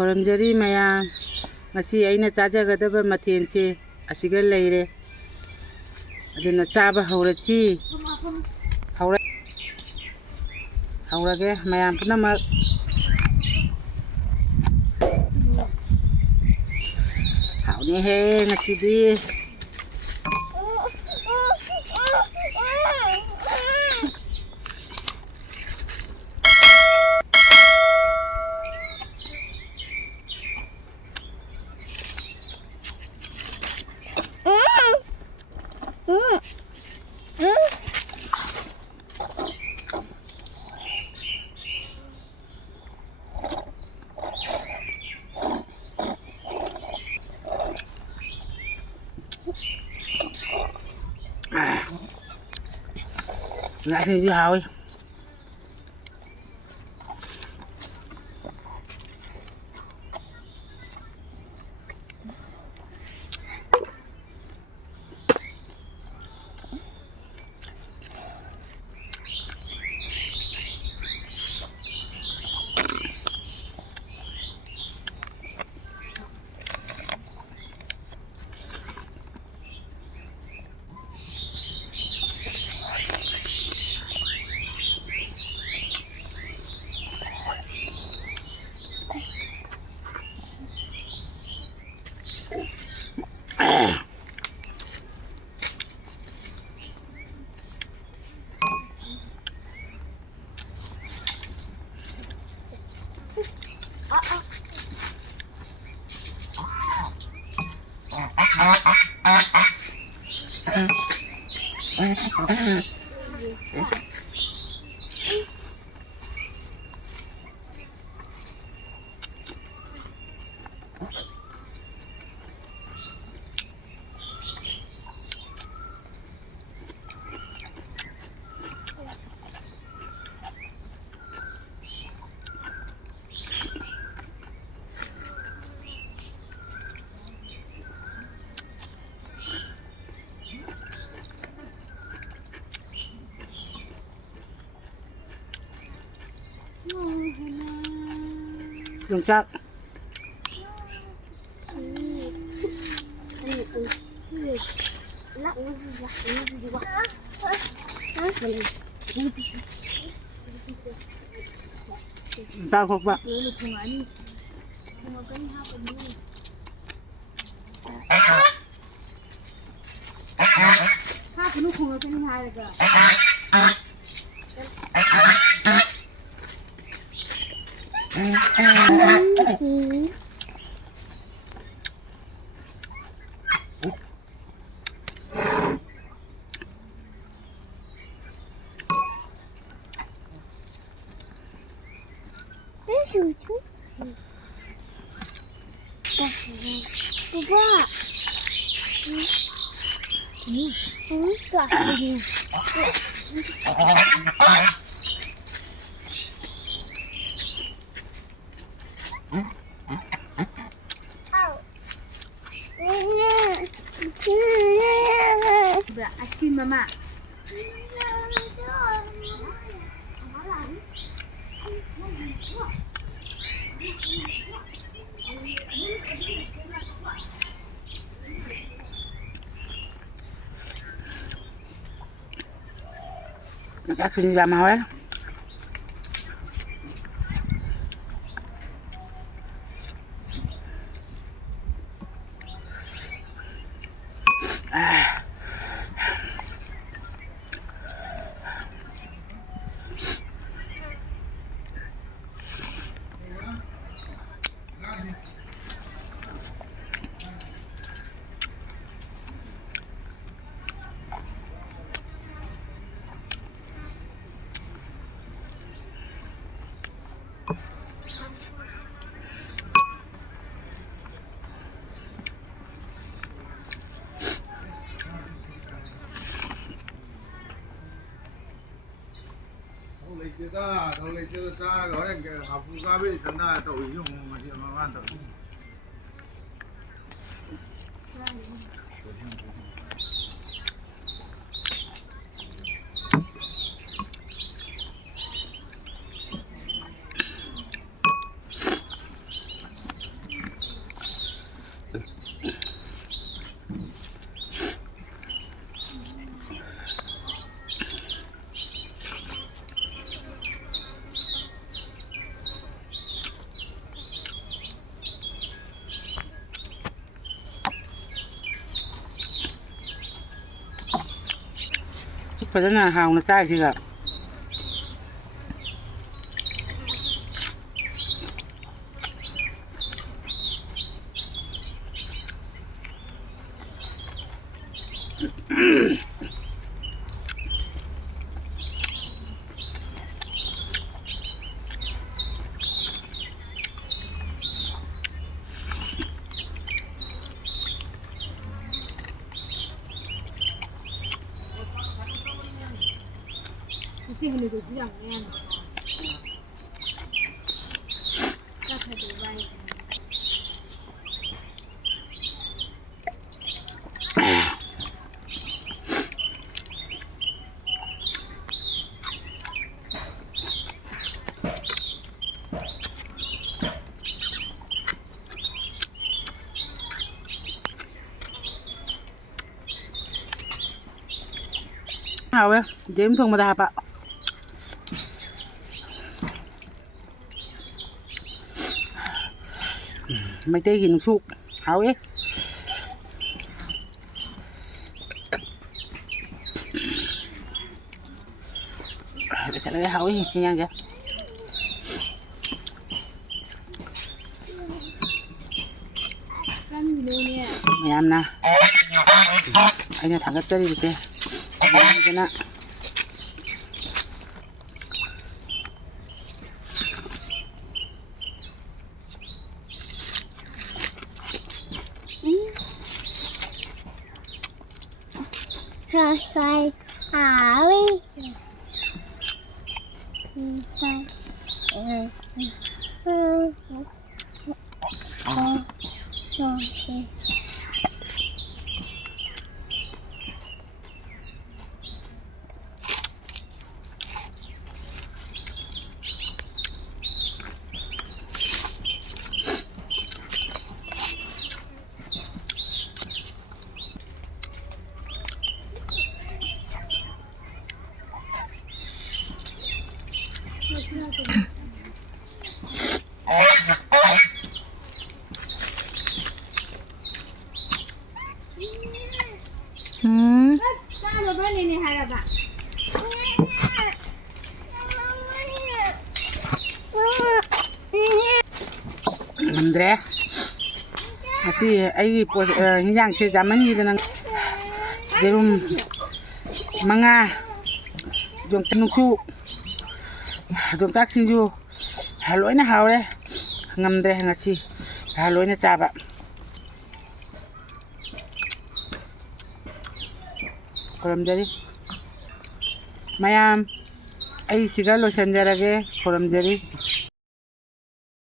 ꯈꯣꯏꯔꯝꯖꯔꯤ ꯃꯌꯥꯝ ꯉꯁꯤ ꯑꯩꯅ ꯆꯥꯖꯒꯗꯕ ꯃꯊꯦꯜꯁꯦ ꯑꯁꯤꯒ ꯂꯩꯔꯦ ꯑꯗꯨꯅ ꯆꯥꯕ ꯍꯧꯔꯁꯤ ꯍꯧꯔꯒꯦ ꯃꯌꯥꯝ ꯄꯨꯝꯅꯃꯛ ꯍꯥꯎꯅꯤꯍꯦ ꯉꯁꯤꯗꯤ ꯉꯁꯤꯗꯤ ꯍꯥꯎꯏ ꯌꯣꯡꯆꯥꯛ ꯆꯥꯛ ꯈꯣꯛꯄ ꯍꯥꯞꯀꯅꯨ ꯈꯣꯡꯉꯛꯀꯅꯤ ꯍꯥꯏꯔꯒ ice cream mama. Yongchak sini ra màu đấy. Đâu lấy chưa ta đó là học ca bị thằng nào tàu dùng mà thì mà ăn tàu ꯐꯖꯅ ꯍꯥꯎꯅ ꯆꯥꯏꯁꯤꯒจริงๆเลยดูทุกอย่างแน่นก็เคยดูไว้ hào ấy dếm không mà đạp ạ mày tê gì sụp hào ấy để sẽ lấy hào ấy nhanh kìa mày ăn nè anh thằng cắt đi xem cái nè rồi xoay hảo đi xoay Sao mà bên này này hay là bạn? Andre así ahí pues yang se zaman ni dengan derum manga jom chenuk su jom tak sin ju haloi na haw le ngam dre ngasi haloi na cha ba kolam jari mayam ai siga lo sanjarage kolam jari